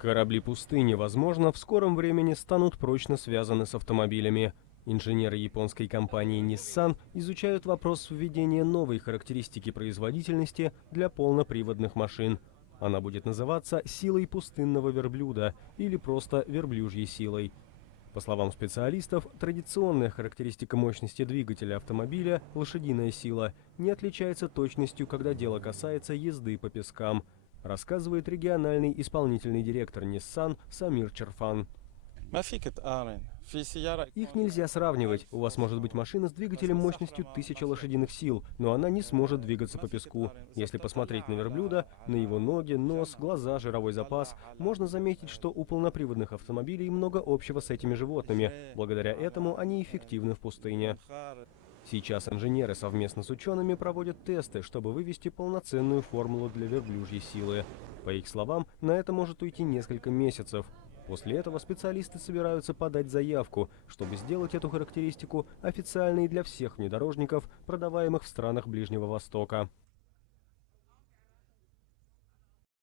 Корабли пустыни, возможно, в скором времени станут прочно связаны с автомобилями. Инженеры японской компании Nissan изучают вопрос введения новой характеристики производительности для полноприводных машин. Она будет называться «силой пустынного верблюда» или просто «верблюжьей силой». По словам специалистов, традиционная характеристика мощности двигателя автомобиля, лошадиная сила, не отличается точностью, когда дело касается езды по пескам, рассказывает региональный исполнительный директор Nissan Самир Черфан. Их нельзя сравнивать. У вас может быть машина с двигателем мощностью 1000 лошадиных сил, но она не сможет двигаться по песку. Если посмотреть на верблюда, на его ноги, нос, глаза, жировой запас, можно заметить, что у полноприводных автомобилей много общего с этими животными. Благодаря этому они эффективны в пустыне. Сейчас инженеры совместно с учеными проводят тесты, чтобы вывести полноценную формулу для верблюжьей силы. По их словам, на это может уйти несколько месяцев. После этого специалисты собираются подать заявку, чтобы сделать эту характеристику официальной для всех внедорожников, продаваемых в странах Ближнего Востока.